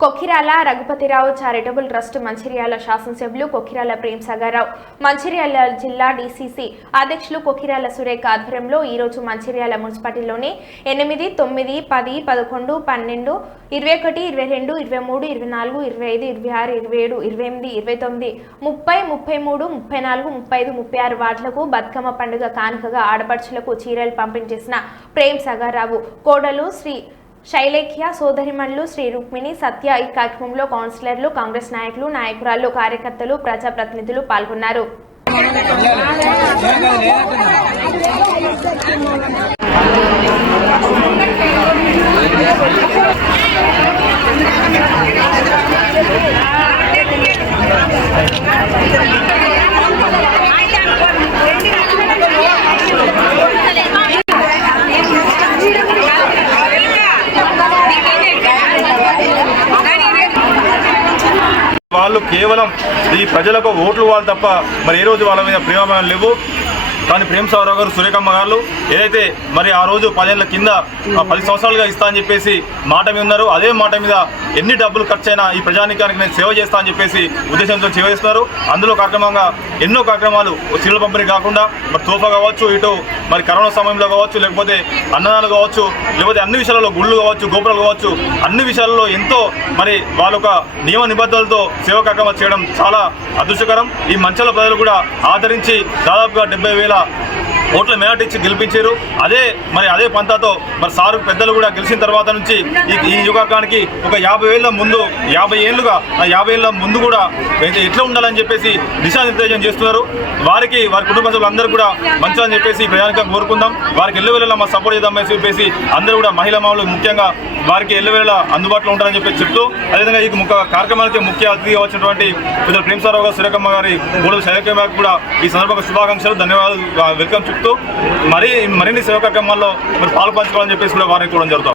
Kokkirala Raghupathi Rao charitable trust Mancherial శాసనసభ్యులు కొక్కిరాల ప్రేమ్ సాగర్రావు మంచిర్యాల జిల్లా DCC అధ్యక్షులు కొక్కిరాల సురేఖ ఆధ్వర్యంలో ఈరోజు మంచిర్యాల మున్సిపాలిటీలోని ఎనిమిది తొమ్మిది పది పదకొండు పన్నెండు ఇరవై ఒకటి ఇరవై రెండు ఇరవై మూడు ఇరవై నాలుగు ఇరవై ఐదు ఇరవై ఆరు ఇరవై ఏడు ఇరవై ఎనిమిది ఇరవై తొమ్మిది ముప్పై ముప్పై మూడు ముప్పై నాలుగు ముప్పై ఐదు ముప్పై ఆరు వార్డులకు బతుకమ్మ పండుగ కానుకగా ఆడపడుచులకు చీరలు పంపిణీ చేసిన ప్రేమ్ సాగర్రావు కోడలు శ్రీ శైలేఖ్య సోదరిమణులు శ్రీ రుక్మిణి సత్య ఈ కార్యక్రమంలో కౌన్సిలర్లు కాంగ్రెస్ నాయకులు నాయకురాలు కార్యకర్తలు ప్రజాప్రతినిధులు పాల్గొన్నారు. వాళ్ళు కేవలం ఈ ప్రజలకు ఓట్లు వాళ్ళు తప్ప మరి ఏ రోజు వాళ్ళ మీద ప్రేమ లేవు. కానీ ప్రేమ్ సావరావు గారు సురేఖమ్మ గారు ఏదైతే మరి ఆ రోజు పదేళ్ళ కింద పది సంవత్సరాలుగా ఇస్తా అని చెప్పేసి మాట మీద ఉన్నారు. అదే మాట మీద ఎన్ని డబ్బులు ఖర్చు అయినా ఈ ప్రజానికానికి నేను సేవ చేస్తా అని చెప్పేసి ఉద్దేశంతో సేవ చేస్తున్నారు. అందులో కార్యక్రమంగా ఎన్నో కార్యక్రమాలు చీరల పంపిణీ కాకుండా మరి తోఫా కావచ్చు ఇటు మరి కరోనా సమయంలో కావచ్చు లేకపోతే అన్నదానాలు కావచ్చు లేకపోతే అన్ని విషయాలలో గుళ్ళు కావచ్చు గోపురాలు కావచ్చు అన్ని విషయాలలో ఎంతో మరి వాళ్ళ ఒక నియమ నిబద్ధతలతో సేవ కార్యక్రమాలు చేయడం చాలా అదృష్టకరం. ఈ మంచాల ప్రజలు కూడా ఆదరించి దాదాపుగా డెబ్బై వేల ఓట్ల మేరట్ ఇచ్చి గెలిపించారు. అదే మరి అదే పంతాతో మరి సారు పెద్దలు కూడా గెలిచిన తర్వాత నుంచి ఈ ఈ ఒక యాభై ఏళ్ళ ముందు యాభై ఏళ్ళుగా ఆ యాభై ఏళ్ళ ముందు కూడా ఎట్లా ఉండాలని చెప్పేసి దిశానిర్దేశం చేస్తున్నారు. వారికి వారి కుటుంబ సభ్యులందరూ కూడా మంచిదని చెప్పేసి ప్రయాణికంగా కోరుకుందాం. వారికి ఎల్లు వేళలా మా సపోర్ట్ చేద్దామని చెప్పేసి అందరూ కూడా మహిళా మామూలు ముఖ్యంగా వారికి ఎల్లవేళ అందుబాటులో ఉంటారని చెప్పి చెప్తూ అదేవిధంగా ఈ ముఖ్య కార్యక్రమానికి ముఖ్య అతిథిగా వచ్చినటువంటి పెద్దలు ప్రేమసారావు గారు సురేఖమ్మ గారి మూడు శైలకమ్మ కూడా ఈ సందర్భంగా శుభాకాంక్షలు ధన్యవాదాలు వెల్కమ్ చెప్తూ మరి మరిన్ని సేవా కార్యక్రమాల్లో మరి పాలు పంచుకోవాలని చెప్పేసి కూడా వారిని కూడా జరుగుతాం